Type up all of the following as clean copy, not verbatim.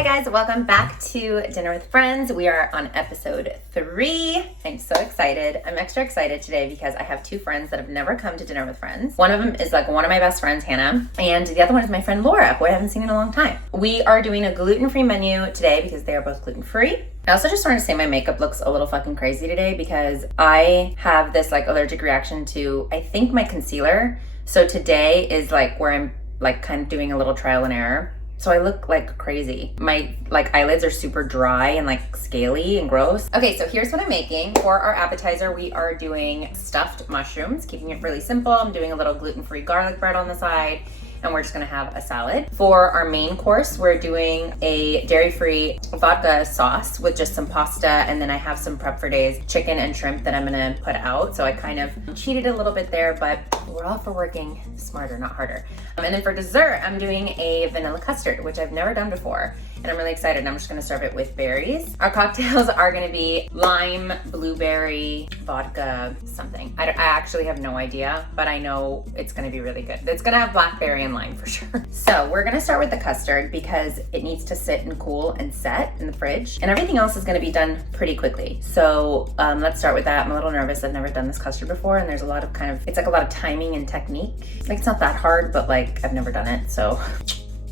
Hi guys, welcome back to Dinner with Friends. We are on episode 3. I'm so excited. I'm extra excited today because I have 2 friends that have never come to Dinner with Friends. One of them is like one of my best friends, Hannah, and the other one is my friend Laura, who I haven't seen in a long time. We are doing a gluten-free menu today because they are both gluten-free. I also just wanted to say my makeup looks a little fucking crazy today because I have this like allergic reaction to, I think, my concealer. So today is like where I'm like kind of doing a little trial and error. So I look like crazy. My like eyelids are super dry and like scaly and gross. Okay, so here's what I'm making. For our appetizer, we are doing stuffed mushrooms, keeping it really simple. I'm doing a little gluten-free garlic bread on the side, and we're just gonna have a salad. For our main course, we're doing a dairy-free vodka sauce with just some pasta, and then I have some prep for days chicken and shrimp that I'm gonna put out. So I kind of cheated a little bit there, but we're all for working smarter, not harder. And then for dessert, I'm doing a vanilla custard, which I've never done before. And I'm really excited. I'm just gonna serve it with berries. Our cocktails are gonna be lime, blueberry, vodka, something. I actually have no idea, but I know it's gonna be really good. It's gonna have blackberry and lime for sure. So we're gonna start with the custard because it needs to sit and cool and set in the fridge. And everything else is gonna be done pretty quickly. So let's start with that. I'm a little nervous. I've never done this custard before, and there's a lot of it's like a lot of timing and technique. Like it's not that hard, but like I've never done it, so.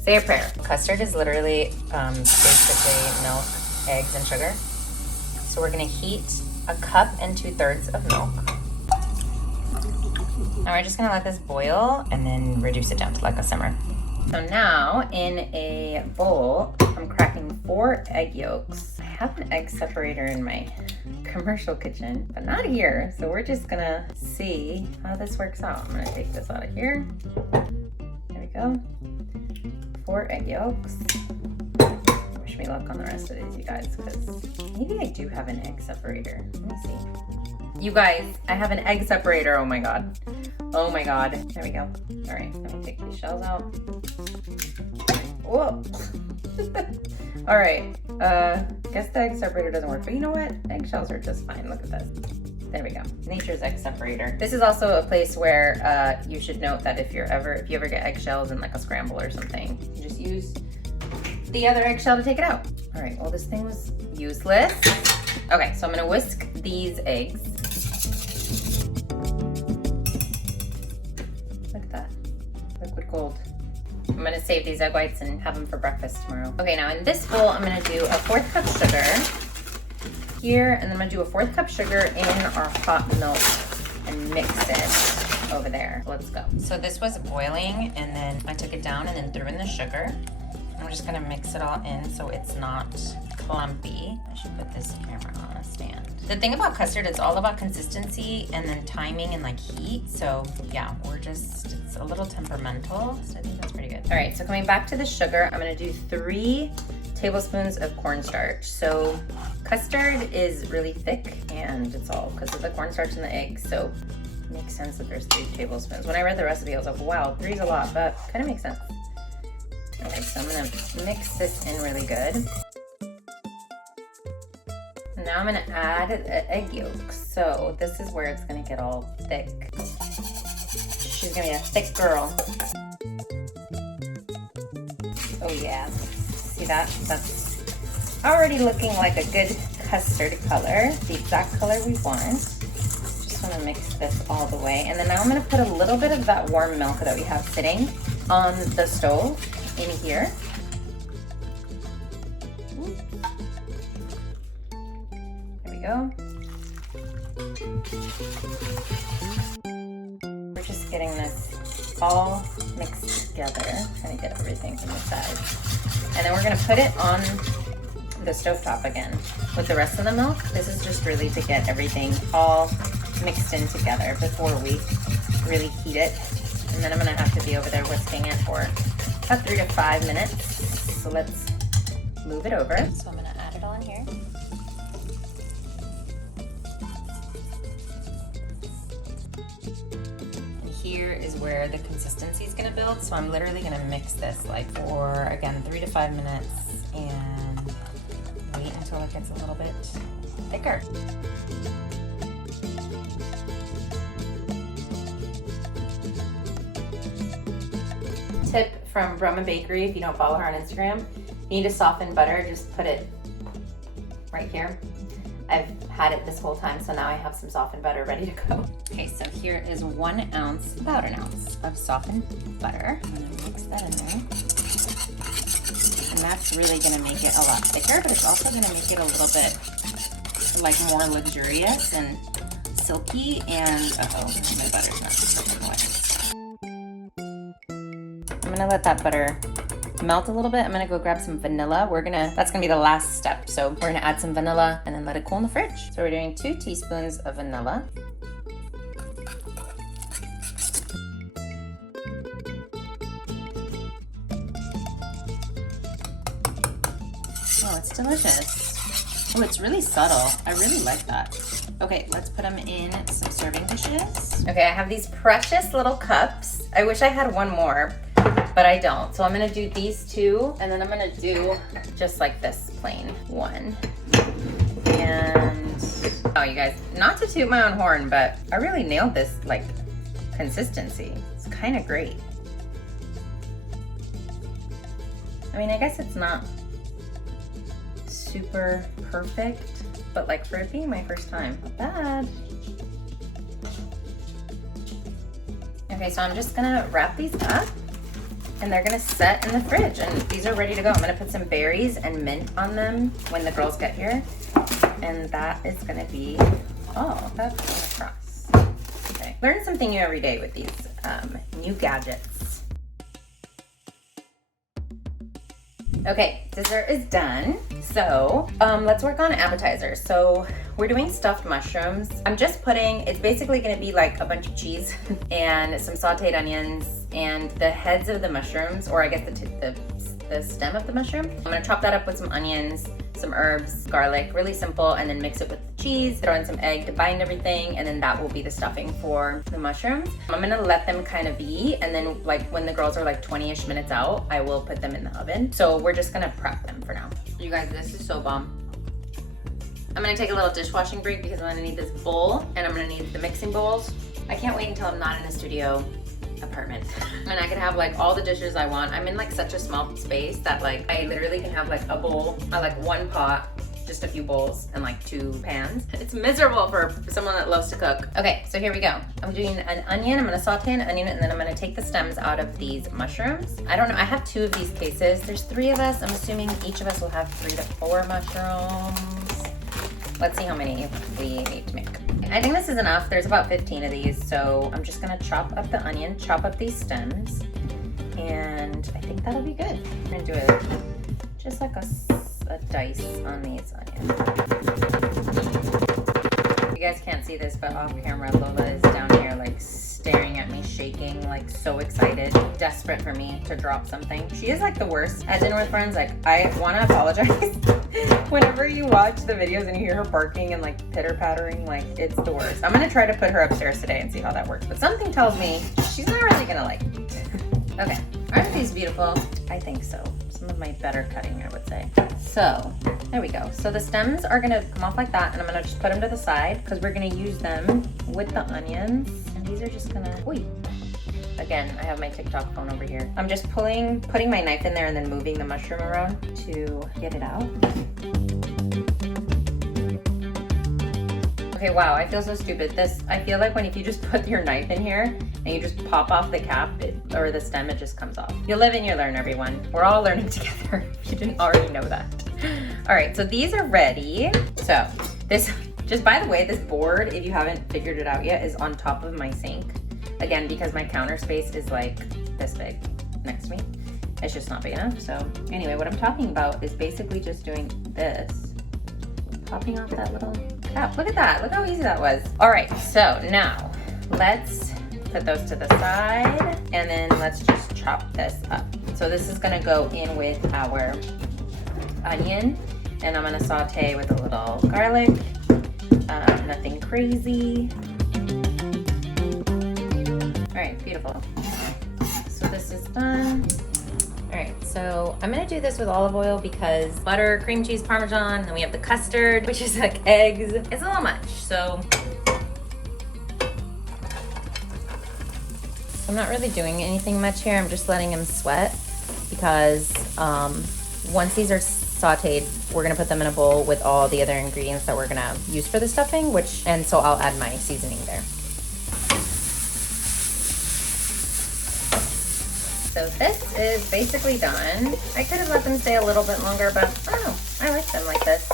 Say a prayer. Custard is literally basically milk, eggs, and sugar. So we're gonna heat a cup and 2/3 of milk. Now we're just gonna let this boil and then reduce it down to like a simmer. So now in a bowl, I'm cracking 4 egg yolks. I have an egg separator in my commercial kitchen, but not here. So we're just gonna see how this works out. I'm gonna take this out of here. There we go. 4 egg yolks. Wish me luck on the rest of these, you guys, because maybe I do have an egg separator. Let me see. You guys, I have an egg separator. Oh my god. Oh my god. There we go. All right, let me take these shells out. Whoa. All right. Guess the egg separator doesn't work, but you know what? Eggshells are just fine. Look at this. There we go. Nature's egg separator. This is also a place where you should note that if you ever get eggshells in like a scramble or something, you just use the other eggshell to take it out. All right, well this thing was useless. Okay, so I'm gonna whisk these eggs. Look at that, liquid gold. I'm gonna save these egg whites and have them for breakfast tomorrow. Okay, now in this bowl, I'm gonna do a 1/4 cup sugar here, and then I'm gonna do a 1/4 cup sugar in our hot milk and mix it over there. Let's go. So this was boiling, and then I took it down and then threw in the sugar. I'm just gonna mix it all in so it's not clumpy. I should put this camera on a stand. The thing about custard, it's all about consistency and then timing and like heat. So yeah, it's a little temperamental. So I think that's pretty good. All right, so coming back to the sugar, I'm gonna do 3 tablespoons of cornstarch. So custard is really thick, and it's all because of the cornstarch and the eggs. So it makes sense that there's 3 tablespoons. When I read the recipe, I was like, wow, 3 is a lot, but kind of makes sense. Okay, so I'm gonna mix this in really good. Now I'm gonna add the egg yolks. So this is where it's gonna get all thick. She's gonna be a thick girl. Oh yeah, see that? That's already looking like a good custard color, the exact color we want. Just wanna mix this all the way. And then now I'm gonna put a little bit of that warm milk that we have sitting on the stove in here. There we go. We're just getting this all mixed together, trying to get everything from the sides. And then we're gonna put it on the stovetop again with the rest of the milk. This is just really to get everything all mixed in together before we really heat it. And then I'm gonna have to be over there whisking it for about 3 to 5 minutes. So let's move it over. So I'm gonna add it on here. And here is where the consistency is gonna build. So I'm literally gonna mix this like for, again, 3 to 5 minutes and wait until it gets a little bit thicker. Tip from Brahma Bakery, if you don't follow her on Instagram, You need to soften butter, just put it right here. I've had it this whole time, so now I have some softened butter ready to go. Okay, so here is 1 ounce, about an ounce of softened butter. I'm gonna mix that in there. And that's really gonna make it a lot thicker, but it's also gonna make it a little bit like more luxurious and silky. And my butter's not sticking wet. I'm gonna let that butter melt a little bit. I'm gonna go grab some vanilla. That's gonna be the last step. So we're gonna add some vanilla and then let it cool in the fridge. So we're doing 2 teaspoons of vanilla. Oh, it's delicious. Oh, it's really subtle. I really like that. Okay, let's put them in some serving dishes. Okay, I have these precious little cups. I wish I had one more, but I don't. So I'm gonna do these 2, and then I'm gonna do just like this plain one. And, oh, you guys, not to toot my own horn, but I really nailed this like consistency. It's kind of great. I mean, I guess it's not super perfect, but like for it being my first time, not bad. Okay, so I'm just gonna wrap these up and they're gonna set in the fridge, and these are ready to go. I'm gonna put some berries and mint on them when the girls get here, and that is gonna be all that's across. Okay, learn something new every day with these new gadgets. Okay, dessert is done. So let's work on appetizers. So we're doing stuffed mushrooms. I'm just it's basically gonna be like a bunch of cheese and some sauteed onions and the heads of the mushrooms, or I guess the stem of the mushroom. I'm gonna chop that up with some onions, some herbs, garlic, really simple, and then mix it with the cheese, throw in some egg to bind everything, and then that will be the stuffing for the mushrooms. I'm gonna let them kind of be, and then like when the girls are like 20-ish minutes out, I will put them in the oven. So we're just gonna prep them for now. You guys, this is so bomb. I'm gonna take a little dishwashing break because I'm gonna need this bowl, and I'm gonna need the mixing bowls. I can't wait until I'm not in a studio apartment and I can have like all the dishes I want. I'm in like such a small space that like I literally can have like a bowl, like 1 pot, just a few bowls, and like 2 pans. It's miserable for someone that loves to cook. Okay, so here we go. I'm doing an onion. I'm gonna saute an onion, and then I'm gonna take the stems out of these mushrooms. I don't know, I have 2 of these cases. There's 3 of us. I'm assuming each of us will have 3 to 4 mushrooms. Let's see how many we need to make. I think this is enough. There's about 15 of these, so I'm just gonna chop up the onion, chop up these stems, and I think that'll be good. I'm gonna do just like a dice on these onions. You guys can't see this, but off camera, Lola is down here like staring at me, shaking, like so excited, desperate for me to drop something. She is like the worst at dinner with friends. Like, I wanna apologize. Whenever you watch the videos and you hear her barking and like pitter pattering, like it's the worst. I'm gonna try to put her upstairs today and see how that works, but something tells me she's not really gonna like it. Okay, aren't these beautiful? I think so. Some of my better cutting, I would say. So, there we go. So the stems are gonna come off like that, and I'm gonna just put them to the side because we're gonna use them with the onions. And these are just gonna, wait. Again, I have my TikTok phone over here. I'm just putting my knife in there and then moving the mushroom around to get it out. Okay, wow, I feel so stupid. I feel like if you just put your knife in here and you just pop off the cap or the stem, it just comes off. You live and you learn, everyone. We're all learning together if you didn't already know that. All right, so these are ready. So just by the way, this board, if you haven't figured it out yet, is on top of my sink. Again, because my counter space is like this big next to me. It's just not big enough. So anyway, what I'm talking about is basically just doing this, popping off that little cap. Look at that, look how easy that was. All right, so now let's put those to the side, and then let's just chop this up. So this is gonna go in with our onion, and I'm gonna saute with a little garlic, nothing crazy. All right, beautiful. So this is done. All right, so I'm gonna do this with olive oil because butter, cream cheese, Parmesan, and we have the custard, which is like eggs. It's a little much, so. I'm not really doing anything much here. I'm just letting them sweat because Once these are sauteed, we're gonna put them in a bowl with all the other ingredients that we're gonna use for the stuffing, and so I'll add my seasoning there. So this is basically done. I could have let them stay a little bit longer, but I don't know, I like them like this.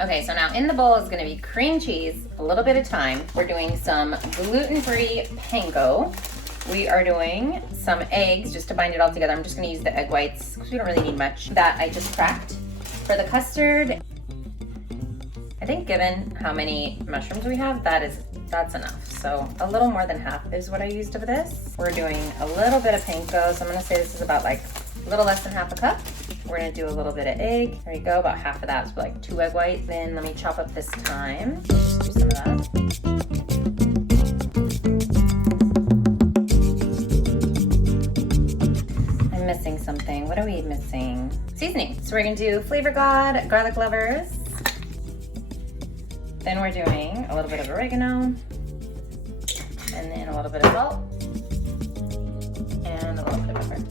Okay, so now in the bowl is gonna be cream cheese, a little bit of thyme. We're doing some gluten-free panko. We are doing some eggs just to bind it all together. I'm just gonna use the egg whites because we don't really need much. That I just cracked. For the custard, I think given how many mushrooms we have, that's enough. So a little more than half is what I used of this. We're doing a little bit of panko, so I'm gonna say this is about like a little less than half a cup. We're gonna do a little bit of egg. There you go, about half of that, so like 2 egg whites. Then let me chop up this thyme. Just do some of that. Missing something. What are we missing? Seasoning. So we're gonna do Flavor God, garlic lovers. Then we're doing a little bit of oregano, and then a little bit of salt, and a little bit of pepper.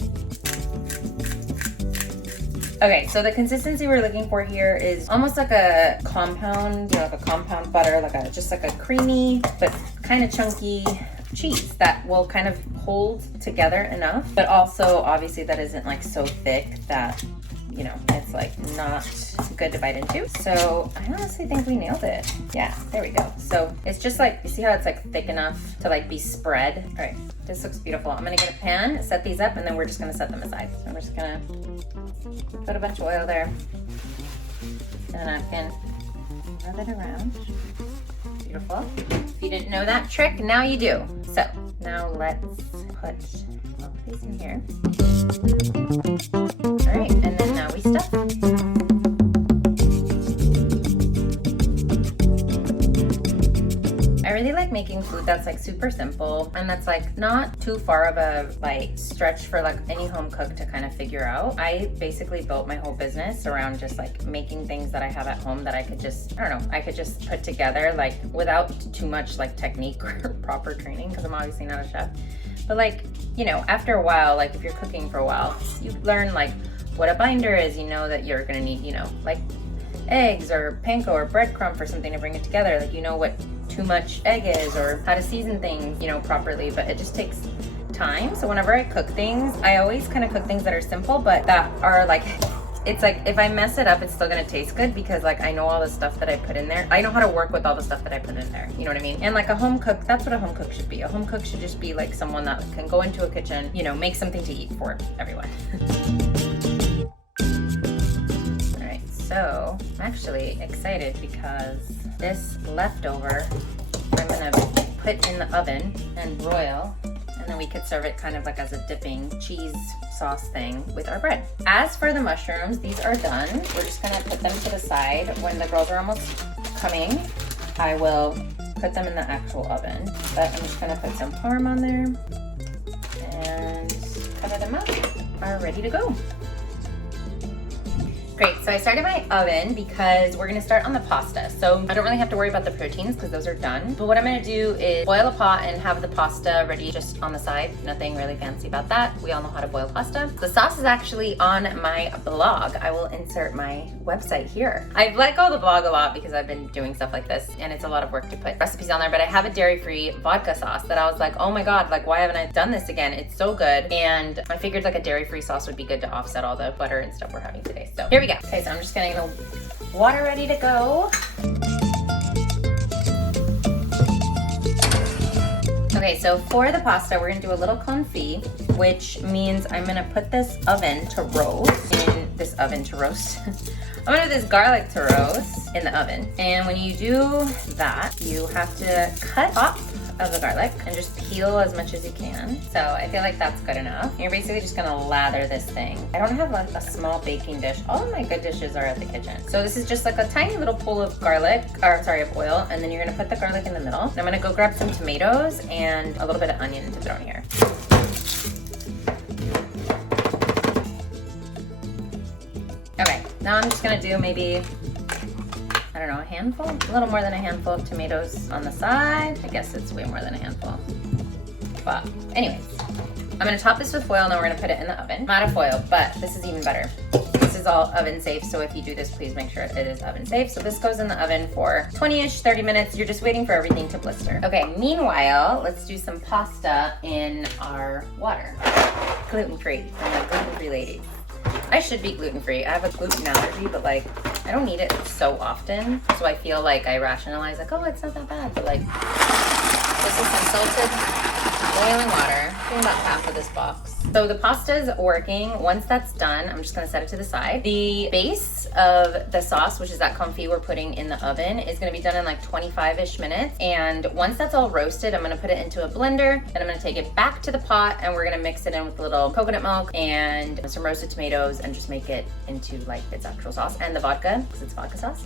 Okay, so the consistency we're looking for here is almost like a compound, like a compound butter, just like a creamy but kind of chunky cheese that will kind of hold together enough, but also obviously that isn't like so thick that, you know, it's like not good to bite into. So I honestly think we nailed it. Yeah, there we go. So it's just like, you see how it's like thick enough to like be spread? All right, this looks beautiful. I'm gonna get a pan, set these up, and then we're just gonna set them aside. So I'm just gonna put a bunch of oil there, and then I can rub it around. Beautiful. If you didn't know that trick, now you do. So now let's put all of these in here. All right, and then now we stuff. I really like making food that's like super simple and that's like not too far of a like stretch for like any home cook to kind of figure out. I basically built my whole business around just like making things that I have at home that I could just, I don't know, I could just put together like without too much like technique or proper training, because I'm obviously not a chef. But like, you know, after a while, like if you're cooking for a while, you learn like what a binder is, you know that you're gonna need, you know, like eggs or panko or breadcrumb for something to bring it together. Like, you know what too much egg is or how to season things, you know, properly, but it just takes time. So whenever I cook things, I always kind of cook things that are simple, but that are like, it's like if I mess it up, it's still gonna taste good because like I know all the stuff that I put in there. I know how to work with all the stuff that I put in there. You know what I mean? And like a home cook, that's what a home cook should be. A home cook should just be like someone that can go into a kitchen, you know, make something to eat for everyone. All right, so I'm actually excited because this leftover, I'm gonna put in the oven and broil, and then we could serve it kind of like as a dipping cheese sauce thing with our bread. As for the mushrooms, these are done. We're just gonna put them to the side. When the girls are almost coming, I will put them in the actual oven. But I'm just gonna put some parm on there and cover them up. Are ready to go. Great, so I started my oven because we're gonna start on the pasta. So I don't really have to worry about the proteins because those are done. But what I'm gonna do is boil a pot and have the pasta ready just on the side. Nothing really fancy about that. We all know how to boil pasta. The sauce is actually on my blog. I will insert my website here. I've let go of the blog a lot because I've been doing stuff like this and it's a lot of work to put recipes on there, but I have a dairy-free vodka sauce that I was like, oh my God, like why haven't I done this again? It's so good. And I figured like a dairy-free sauce would be good to offset all the butter and stuff we're having today. So here we go. Okay, so I'm just getting the water ready to go. Okay, so for the pasta, we're gonna do a little confit, which means I'm gonna put this oven to roast I'm gonna do this garlic to roast in the oven. And when you do that, you have to cut off of the garlic and just peel as much as you can. So I feel like that's good enough. You're basically just gonna lather this thing. I don't have a small baking dish. All of my good dishes are at the kitchen. So this is just like a tiny little pool of of oil, and then you're gonna put the garlic in the middle. And I'm gonna go grab some tomatoes and a little bit of onion to throw in here. Okay, now I'm just gonna do maybe, I don't know, a handful? A little more than a handful of tomatoes on the side. I guess it's way more than a handful. But anyways, I'm gonna top this with foil, and then we're gonna put it in the oven. I'm out of foil, but this is even better. This is all oven safe, so if you do this, please make sure it is oven safe. So this goes in the oven for 20-ish, 30 minutes. You're just waiting for everything to blister. Okay, meanwhile, let's do some pasta in our water. Gluten-free, I'm like gluten-free ladies. I should be gluten-free. I have a gluten allergy, but like, I don't need it so often. So I feel like I rationalize like, oh, it's not that bad. But like, this is some salted boiling water. I'm doing about half of this box. So the pasta is working. Once that's done, I'm just gonna set it to the side. The base of the sauce, which is that confit we're putting in the oven, is gonna be done in like 25-ish minutes. And once that's all roasted, I'm gonna put it into a blender, and I'm gonna take it back to the pot, and we're gonna mix it in with a little coconut milk and some roasted tomatoes, and just make it into like its actual sauce, and the vodka, because it's vodka sauce.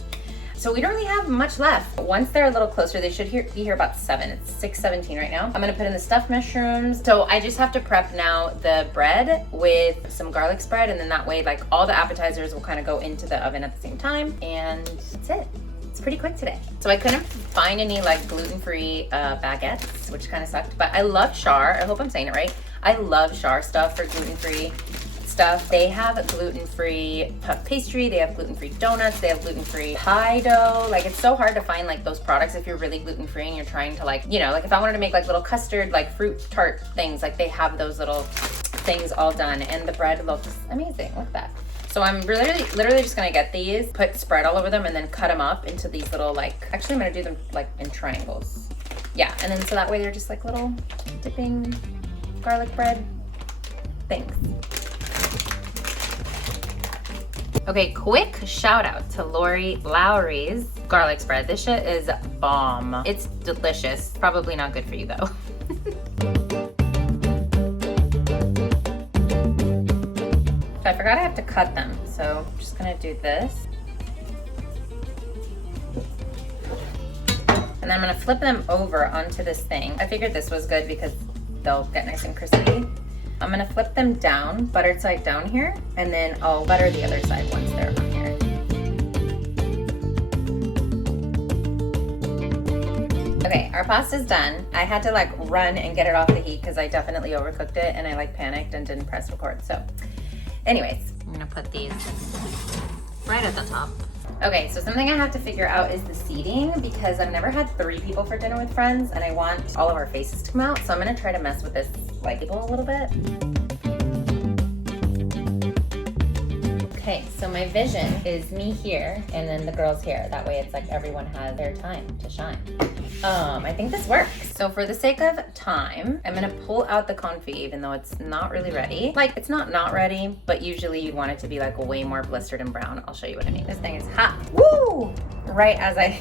So we don't really have much left. Once they're a little closer, they should be here about 7. It's 6:17 right now. I'm gonna put in the stuffed mushrooms. So I just have to prep now the bread with some garlic spread, and then that way like all the appetizers will kind of go into the oven at the same time, and that's it. It's pretty quick today. So I couldn't find any like gluten-free baguettes, which kind of sucked, but I love Char. I hope I'm saying it right. I love Char stuff for gluten-free stuff. They have gluten-free puff pastry, they have gluten-free donuts, they have gluten-free pie dough. Like, it's so hard to find like those products if you're really gluten-free and you're trying to like, you know, like if I wanted to make like little custard, like fruit tart things, like they have those little things all done, and the bread looks amazing. Look at that. So I'm literally just gonna get these, put spread all over them, and then cut them up into these little like, actually I'm gonna do them like in triangles. Yeah, and then so that way they're just like little dipping garlic bread things. Okay, quick shout out to Lowry's garlic spread. This shit is bomb. It's delicious. Probably not good for you though. I forgot I have to cut them, so I'm just gonna do this. And then I'm gonna flip them over onto this thing. I figured this was good because they'll get nice and crispy. I'm gonna flip them down, buttered side down here, and then I'll butter the other side once they're on here. Okay, our pasta's done. I had to like run and get it off the heat because I definitely overcooked it and I like panicked and didn't press record. So anyways, I'm gonna put these right at the top. Okay, so something I have to figure out is the seating, because I've never had 3 people for dinner with friends and I want all of our faces to come out. So I'm gonna try to mess with this light table a little bit. Okay, so my vision is me here and then the girls here. That way it's like everyone has their time to shine. I think this works. So for the sake of time, I'm gonna pull out the confit even though it's not really ready. Like, it's not ready, but usually you'd want it to be like way more blistered and brown. I'll show you what I mean. This thing is hot. Woo! Right as I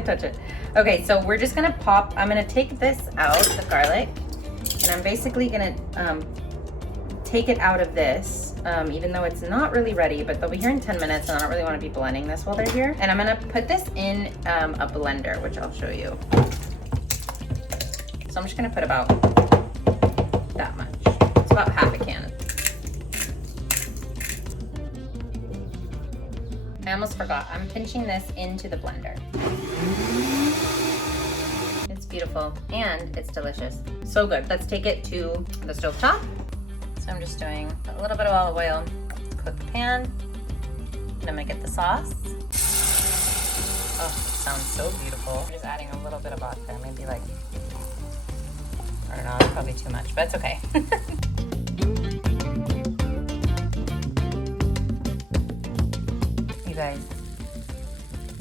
touch it. Okay, so we're just gonna pop, I'm gonna take this out, the garlic, and I'm basically gonna take it out of this, even though it's not really ready, but they'll be here in 10 minutes and I don't really want to be blending this while they're here. And I'm gonna put this in a blender, which I'll show you. So I'm just gonna put about that much. It's about half a can. I almost forgot. I'm pinching this into the blender. It's beautiful and it's delicious. So good. Let's take it to the stove top. So I'm just doing a little bit of olive oil, cook the pan, and I'm gonna get the sauce. Oh, it sounds so beautiful. I'm just adding a little bit of vodka, maybe like, I don't know, it's probably too much, but it's okay. You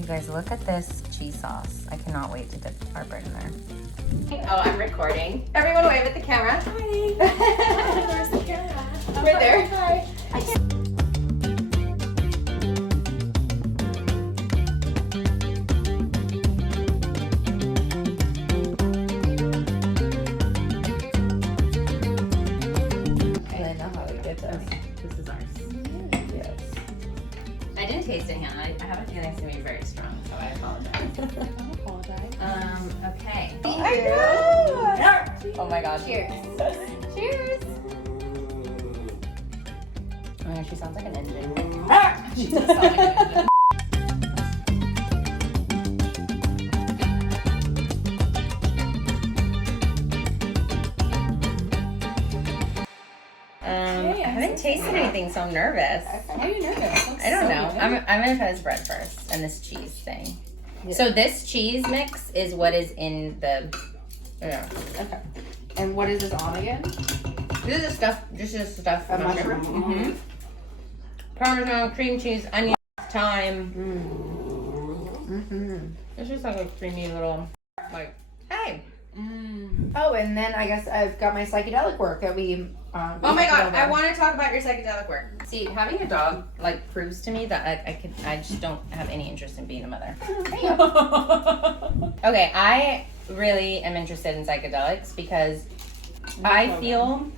guys, look at this cheese sauce. I cannot wait to dip our bread in there. Oh, I'm recording. Everyone wave at the camera. Hi. Where's the camera? Right there. Hi. I know how we get this. This is ours. Yes. I didn't taste it, Hannah. I have a feeling it's going to be very strong, so I apologize. Don't apologize. Okay. I know! Oh my gosh. Cheers. Cheers. Oh my gosh, she sounds like an engine. She does sound like an engine. tasted anything, so I'm nervous. Why are you nervous? I don't know. I'm gonna try this bread first and this cheese thing. Yeah. So this cheese mix is what is in the. Yeah. Okay. And what is this on again? This is stuffed mushroom. Mm-hmm. Parmesan, cream cheese, onion, thyme. Mm-hmm. It's just like a creamy little, like, hey. Mm. Oh, and then I guess I've got my psychedelic work that we. Oh my god! I want to talk about your psychedelic work. See, having a dog like proves to me that I just don't have any interest in being a mother. Okay, I really am interested in psychedelics because I feel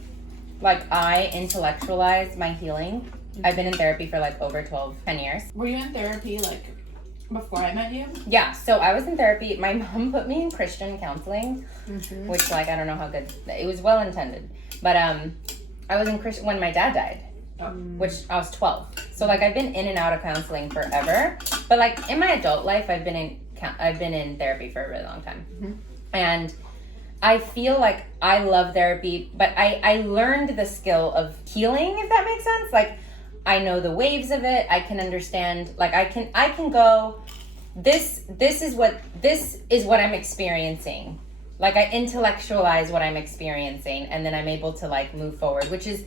like I intellectualize my healing. Mm-hmm. I've been in therapy for like over 10 years. Were you in therapy like before I met you? Yeah, so I was in therapy. My mom put me in Christian counseling, which like I don't know how good. It was well intended, but I was in Christian when my dad died, which I was 12. So like I've been in and out of counseling forever, but like in my adult life, I've been in therapy for a really long time, and I feel like I love therapy, but I learned the skill of healing, if that makes sense. Like I know the waves of it. I can understand. Like I can go. This is what I'm experiencing. Like I intellectualize what I'm experiencing, and then I'm able to like move forward, which is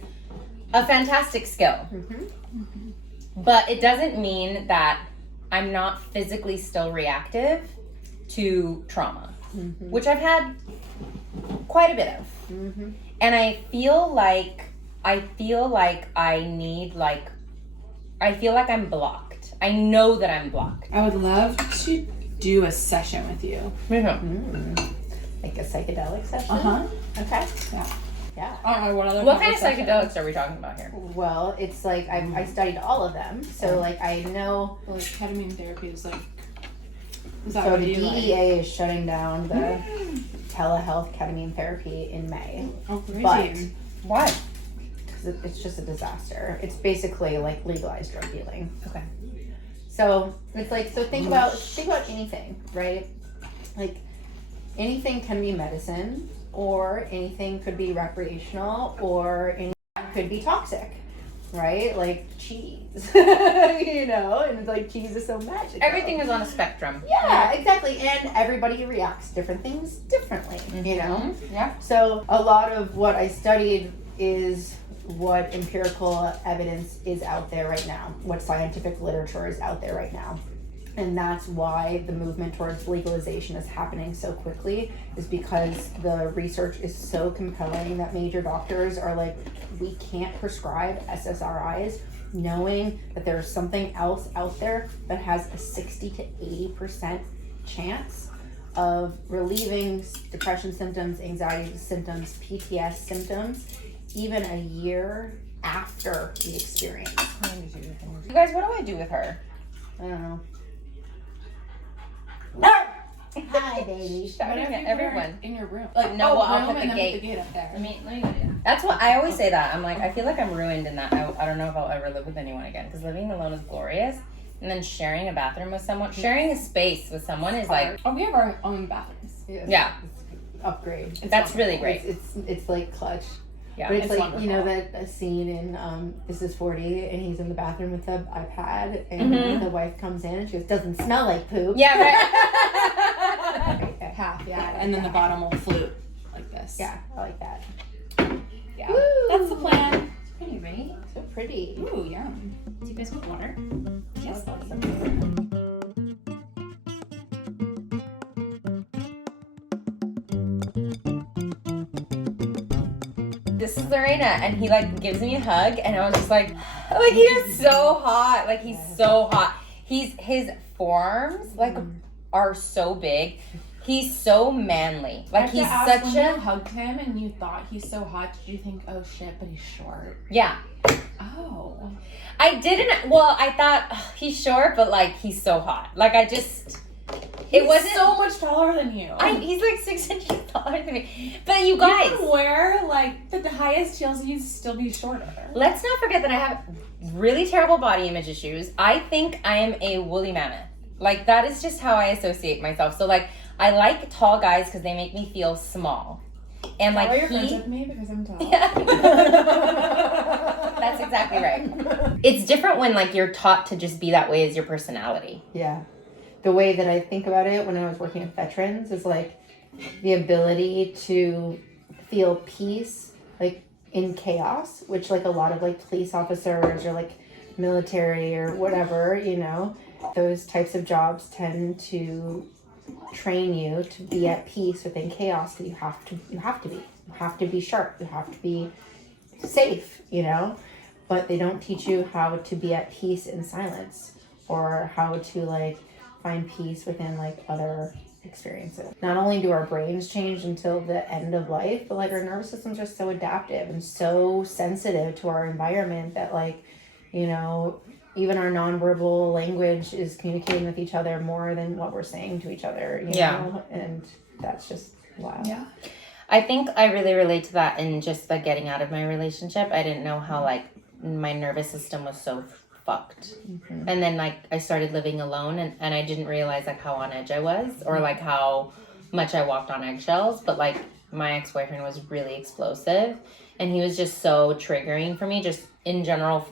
a fantastic skill. But it doesn't mean that I'm not physically still reactive to trauma, which I've had quite a bit of. And I feel like I feel like I'm blocked. I know that I'm blocked. I would love to do a session with you. Like a psychedelic session? Okay. Yeah. What kind of psychedelics are we talking about here? Well, it's like I studied all of them, so like I know. Like ketamine therapy is like. Is that so what the you DEA like? is shutting down the telehealth ketamine therapy in May. Oh, crazy. But why? Because it's just a disaster. It's basically like legalized drug dealing. Okay. So it's like think about anything, right? Like anything can be medicine, or anything could be recreational, or anything could be toxic, right? Like cheese, you know, and it's like cheese is so magical. Everything is on a spectrum. Yeah, exactly. And everybody reacts to different things differently, you know? Yeah. So a lot of what I studied is what empirical evidence is out there right now, what scientific literature is out there right now. And that's why the movement towards legalization is happening so quickly, is because the research is so compelling that major doctors are like, we can't prescribe SSRIs knowing that there's something else out there that has a 60 to 80% chance of relieving depression symptoms, anxiety symptoms, PTS symptoms, even a year after the experience. You guys, what do I do with her? I don't know. Hi, baby. Shouting at everyone. In your room. Like, no, well, I'll put the gate. Put the gate up there. Let me go do that. That's what I always say that. I'm like, I feel like I'm ruined in that. I don't know if I'll ever live with anyone again, because living alone is glorious. And then sharing a bathroom with someone, sharing a space with someone is like... Oh, we have our own bathrooms. Yes. Yeah. It's upgrade. That's really great. It's like clutch. Yeah. But it's like, wonderful. you know, that scene in This Is 40, and he's in the bathroom with the iPad, and the wife comes in, and she goes, doesn't smell like poop. Yeah, right. Half, yeah. And then the bottom will flute like this. Yeah, I like that. Yeah. Woo! That's the plan. It's pretty, right? So pretty. Ooh, yum. Do you guys want water? Yes. This is Lorena, and he like gives me a hug, and I was just like he is so hot. Like he's so hot. His forearms like are so big. He's so manly. Like he's such when a you hugged him and you thought he's so hot, did you think, oh shit, but he's short? Yeah. Oh. I didn't. Well, I thought he's short, but like he's so hot. Like I just. It wasn't so much taller than you. He's like 6 inches taller than me. But you guys, you can wear like the highest heels and you'd still be shorter. let's not forget that I have really terrible body image issues. I think I am a woolly mammoth. Like that is just how I associate myself. So like I like tall guys because they make me feel small. And like why you're friends he, with me because I'm tall. yeah. That's exactly right. It's different when like you're taught to just be that way as your personality. Yeah. The way that I think about it when I was working with veterans is like the ability to feel peace like in chaos, which like a lot of like police officers or like military or whatever, you know, those types of jobs tend to train you to be at peace within chaos, because you have to be sharp, you have to be safe, you know, but they don't teach you how to be at peace in silence, or how to like find peace within like other experiences. Not only do our brains change until the end of life, but like our nervous systems are so adaptive and so sensitive to our environment that like, you know, even our nonverbal language is communicating with each other more than what we're saying to each other, you know? And that's just wild. Yeah. I think I really relate to that in just like getting out of my relationship. I didn't know how like my nervous system was so fucked. Mm-hmm. And then like I started living alone, and I didn't realize like how on edge I was, or like how much I walked on eggshells. But like my ex-boyfriend was really explosive, and he was just so triggering for me just in general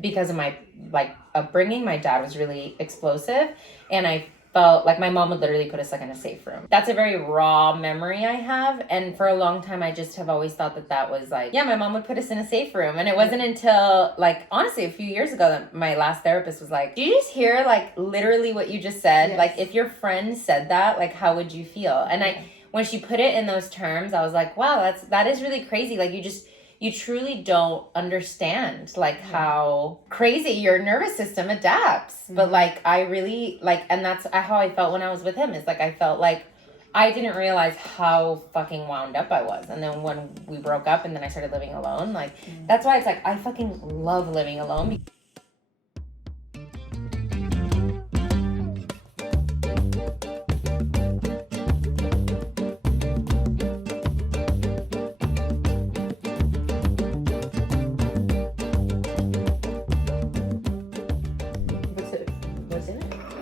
because of my like upbringing. My dad was really explosive, and I felt like my mom would literally put us like in a safe room. That's a very raw memory I have, and for a long time I just have always thought that that was like, yeah, my mom would put us in a safe room. And it wasn't until like honestly a few years ago that my last therapist was like, do you just hear like literally what you just said? Yes. Like if your friend said that, like how would you feel? And when she put it in those terms, I was like, wow, that is really crazy. Like you truly don't understand like how crazy your nervous system adapts. But like I really like, and that's how I felt when I was with him. Is like I felt like I didn't realize how fucking wound up I was. And then when we broke up and then I started living alone, like that's why it's like I fucking love living alone.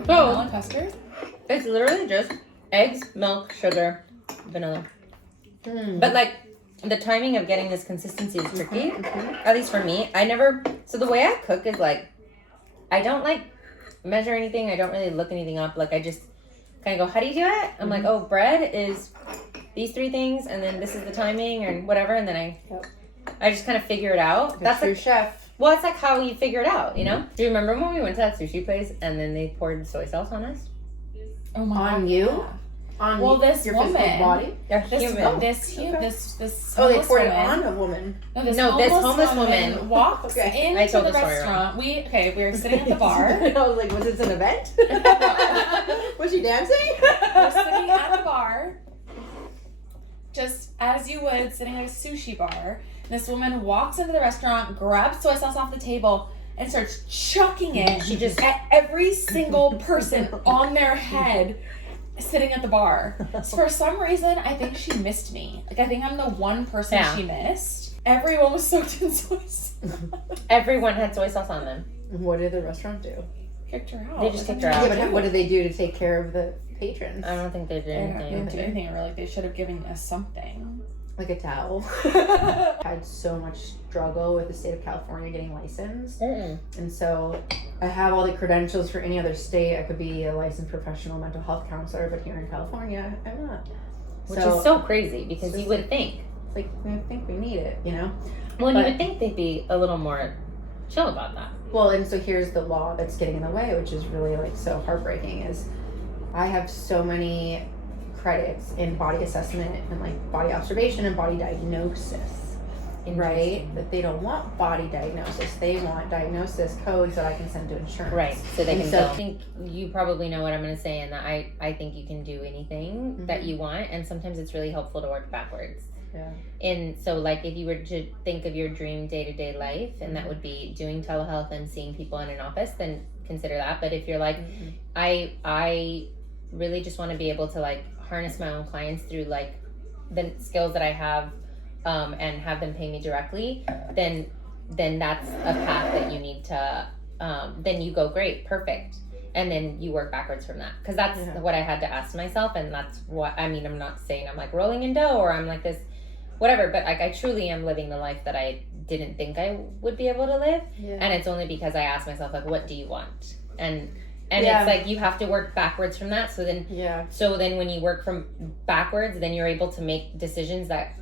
Vanilla custard? It's literally just eggs, milk, sugar, vanilla. But like the timing of getting this consistency is tricky. At least for me. So the way I cook is like, I don't like measure anything. I don't really look anything up. Like I just kind of go, how do you do it? I'm like, oh, bread is these 3 things, and then this is the timing or whatever. And then I just kind of figure it out. That's your like, chef. well, it's like how you figure it out, you know? Do you remember when we went to that sushi place and then they poured soy sauce on us? Oh my On God. you? Yeah. On Well, this your woman- physical body? They're This human. this Oh, they homeless poured it woman- on a woman. No, this homeless woman walks Okay. I into told the the story restaurant. We were sitting at the bar. I was like, was this an event? Was she dancing? We're sitting at the bar, just as you would, sitting at a sushi bar. And this woman walks into the restaurant, grabs soy sauce off the table, and starts chucking it. She just- at every single person on their head sitting at the bar. So for some reason, I think she missed me. Like I think I'm the one person she missed. Everyone was soaked in soy sauce. Everyone had soy sauce on them. What did the restaurant do? Kicked her out. They just kicked her Yeah, out. but what did they do to take care of the patrons? I don't think they did They didn't anything. do anything. Or like they should have given us something. Like a towel. Had so much struggle with the state of California getting licensed. And so I have all the credentials for any other state. I could be a licensed professional mental health counselor, but here in California, I'm not. Which is so crazy because you would think. It's like, I think we need it, you know? Well, you would think they'd be a little more chill about that. Well, and so here's the law that's getting in the way, which is really like so heartbreaking, is I have so many credits in body assessment and like body observation and body diagnosis, right? That they don't want body diagnosis. They want diagnosis codes that I can send to insurance. Right. So they And can so- I think you probably know what I'm going to say, and that I think you can do anything that you want, and sometimes it's really helpful to work backwards. Yeah. And so like if you were to think of your dream day-to-day life, and that would be doing telehealth and seeing people in an office, then consider that. But if you're like, I really just want to be able to like harness my own clients through like the skills that I have, and have them pay me directly, then that's a path that you need to, then you go, great, perfect. And then you work backwards from that. Because that's what I had to ask myself. And that's what, I mean, I'm not saying I'm like rolling in dough or I'm like this whatever. But like, I truly am living the life that I didn't think I would be able to live. Yeah. And it's only because I asked myself, like, what do you want? And Yeah. it's like, you have to work backwards from that. So then when you work from backwards, then you're able to make decisions that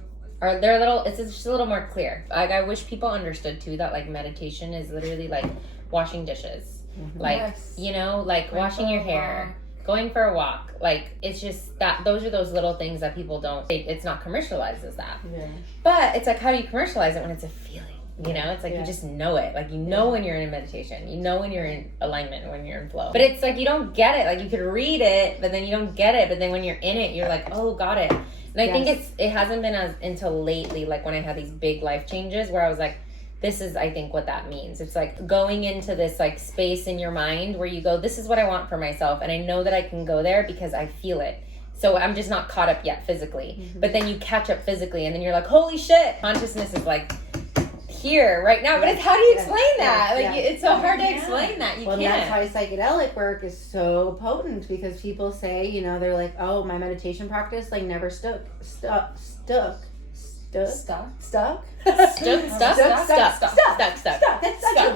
are, it's just a little more clear. Like, I wish people understood too that like meditation is literally like washing dishes, like, you know, like washing your hair, going for a walk. Like, it's just that those are those little things that people don't, it's not commercialized as that. Yeah. But it's like, how do you commercialize it when it's a feeling? You know, it's like you just know it. Like, you know when you're in meditation. You know when you're in alignment, when you're in flow. But it's like you don't get it. Like, you could read it, but then you don't get it. But then when you're in it, you're like, oh, got it. And I think it hasn't been until lately, like when I had these big life changes where I was like, this is, I think, what that means. It's like going into this like space in your mind where you go, this is what I want for myself. And I know that I can go there because I feel it. So I'm just not caught up yet physically. But then you catch up physically and then you're like, holy shit. Consciousness is like here right now. But it's, how do you explain that? Like, it's so hard to explain that. You can't. That's why psychedelic work is so potent, because people say, you know, they're like, oh, my meditation practice like never stuck. Stuck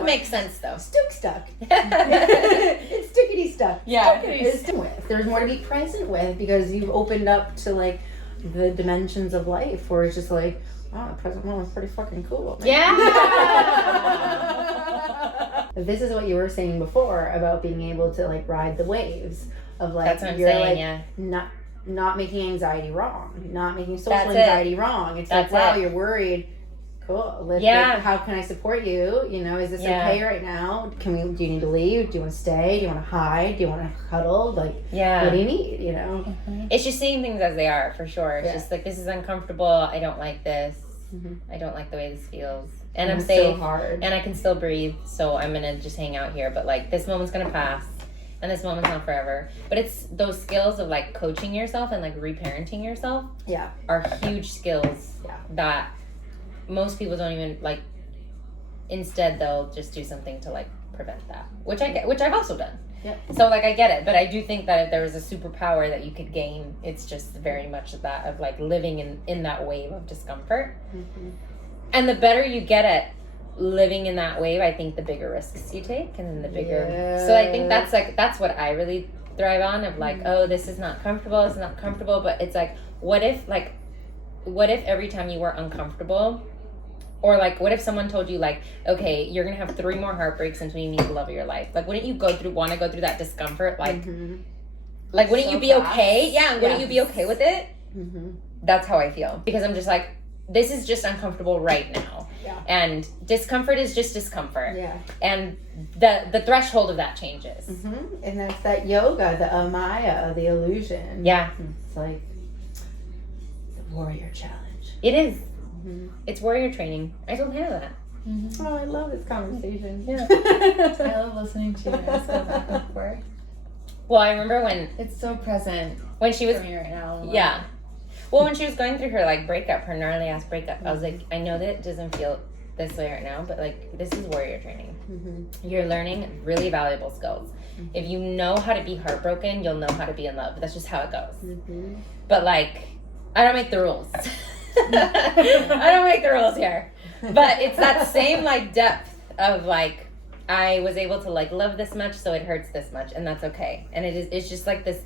makes sense though. Stuck. It's stickety stuck. Yeah. There's more to be present with, because you've opened up to like the dimensions of life where it's just like, wow, the present moment is pretty fucking cool. Yeah. This is what you were saying before about being able to like ride the waves of like, that's what I'm you're saying, like not making anxiety wrong, not making social That's anxiety wrong. It's That's like, wow, it. you're worried. Cool. How can I support you? You know, is this okay right now? Do you need to leave? Do you want to stay? Do you want to hide? Do you want to cuddle? Like, what do you need? You know? It's just seeing things as they are, for sure. It's just like, this is uncomfortable. I don't like this. I don't like the way this feels. And I'm safe. So hard. And I can still breathe. So I'm going to just hang out here. But like, this moment's going to pass. And this moment's not forever. But it's those skills of like coaching yourself and like reparenting yourself are huge skills that most people don't even like. Instead, they'll just do something to like prevent that, which I've also done. Yep. So like, I get it, but I do think that if there was a superpower that you could gain, it's just very much that of like living in that wave of discomfort. And the better you get at living in that wave, I think the bigger risks you take, and then the bigger. So I think that's what I really thrive on, of like, oh, this is not comfortable. It's not comfortable, but it's like, what if every time you were uncomfortable, or like, what if someone told you like, okay, you're gonna have 3 more heartbreaks until you meet the love of your life? Like, wouldn't you want to go through that discomfort? Like, like, wouldn't you be okay? Yeah, wouldn't you be okay with it? That's how I feel, because I'm just like, this is just uncomfortable right now. And discomfort is just discomfort. And the threshold of that changes. And that's that yoga, the amaya, the illusion. It's like the warrior challenge. It is. It's warrior training. I told Hannah that. Oh, I love this conversation. I love listening to you guys go back and forth. Well, I remember when It's so present when she was for me right now. Well, when she was going through her like breakup, her gnarly ass breakup, I was like, I know that it doesn't feel this way right now, but like, this is warrior training. You're learning really valuable skills. If you know how to be heartbroken, you'll know how to be in love. That's just how it goes. But like, I don't make the rules. I don't make the rules here. But it's that same like depth of like, I was able to like love this much, so it hurts this much, and that's okay. And it's just like this.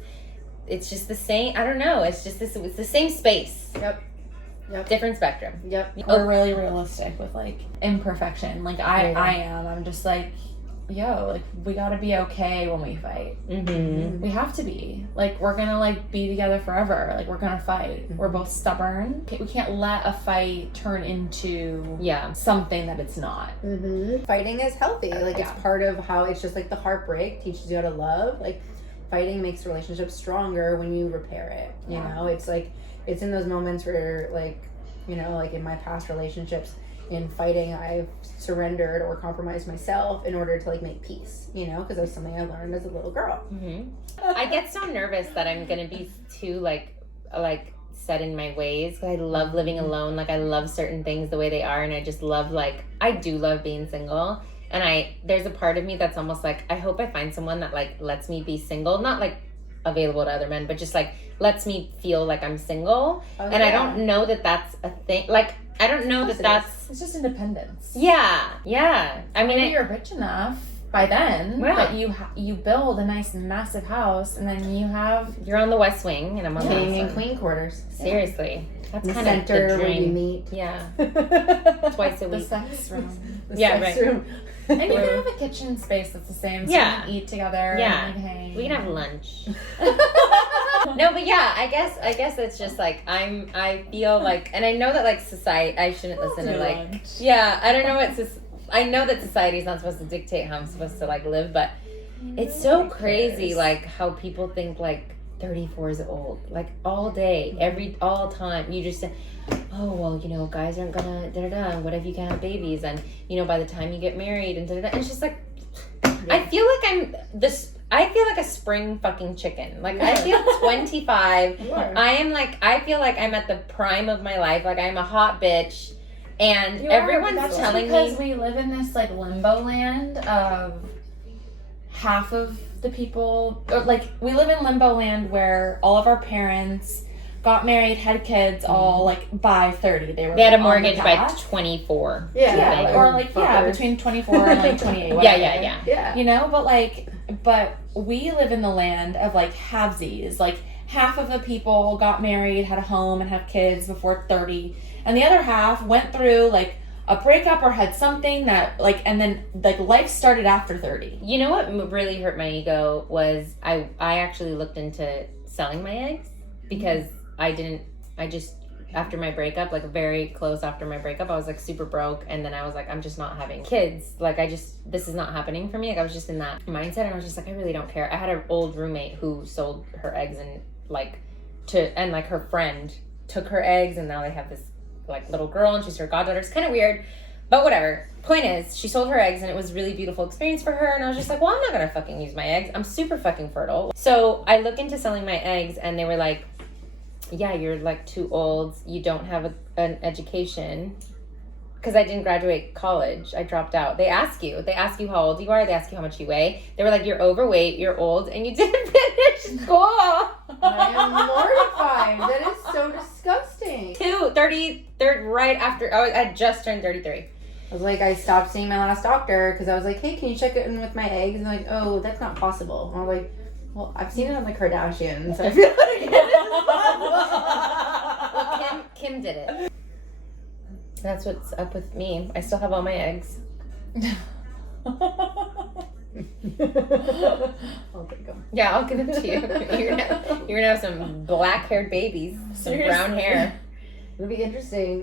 It's just the same. I don't know. It's just this. It's the same space. Different spectrum. We're really realistic with like imperfection. Like I am. I'm just like, yo, like we gotta be okay when we fight. We have to be. Like, we're gonna like be together forever. Like, we're gonna fight. We're both stubborn. We can't let a fight turn into something that it's not. Fighting is healthy. Like, it's part of how it's just like the heartbreak teaches you how to love. Like, fighting makes relationships stronger when you repair it. You know, it's like, it's in those moments where like, you know, like in my past relationships, in fighting, I've surrendered or compromised myself in order to like make peace, you know, because that was something I learned as a little girl. I get so nervous that I'm gonna be too like set in my ways. I love living alone. Like, I love certain things the way they are, and I just love like, I do love being single. And there's a part of me that's almost like, I hope I find someone that like lets me be single, not like available to other men, but just like lets me feel like I'm single. Oh, And I don't know that that's a thing. Like, I don't know that that's. It's just independence. Yeah. I mean, Maybe you're rich enough by then that you build a nice massive house, and then you're on the West Wing, and I'm on the King West and Wing. queen quarters. Seriously, that's The kind of center the where you dream. meet. Yeah, twice a the week. sex room. The Yeah, sex right. room. And you can have a kitchen space that's the same, so Yeah. you can eat together. Yeah. And you can hang. We can have lunch. No, but yeah, I guess it's just like I feel like, and I know that like society, I shouldn't listen to like, yeah, I don't know I know that society is not supposed to dictate how I'm supposed to like live, but it's so crazy like how people think like 34 is old, like all day, all time. You just say, oh well, you know, guys aren't gonna da-da-da, what if you can't have babies, and you know, by the time you get married and da-da-da, and it's just like, I feel like a spring fucking chicken. Like, I feel 25. You are. I feel like I'm at the prime of my life. Like, I'm a hot bitch. And You are, everyone's but that's telling because me. we live in this like limbo land of half of the people, or like we live in limbo land where all of our parents got married, had kids, all like by 30. They They had a on the mortgage by path. 24. Yeah. Or like fuckers. between 24 and like 28. Yeah, Whatever. Yeah. You know, but we live in the land of like halvesies. Like half of the people got married, had a home, and have kids before 30, and the other half went through like a breakup or had something that like, and then like life started after 30. You know what really hurt my ego was I actually looked into selling my eggs because after my breakup, like very close after my breakup, I was like super broke, and then I was like, I'm just not having kids. Like this is not happening for me. Like I was just in that mindset, and I was just like, I really don't care. I had an old roommate who sold her eggs and her friend took her eggs, and now they have this like little girl, and she's her goddaughter. It's kind of weird, but whatever. Point is, she sold her eggs, and it was a really beautiful experience for her, and I was just like, well, I'm not gonna fucking use my eggs. I'm super fucking fertile. So I looked into selling my eggs, and they were like, yeah, you're like too old. You don't have an education. Because I didn't graduate college. I dropped out. They ask you how old you are. They ask you how much you weigh. They were like, you're overweight, you're old, and you didn't finish school. I am mortified. That is so disgusting. 30, right after, I had just turned 33. I was like, I stopped seeing my last doctor because I was like, hey, can you check in with my eggs? And they're like, oh, that's not possible. And I was like, well, I've seen it on the Kardashians. I feel like it is possible. Well, Kim did it. That's what's up with me. I still have all my eggs. I'll take them. Yeah, I'll give them to you. You're gonna have some black-haired babies, some brown hair. It'll be interesting.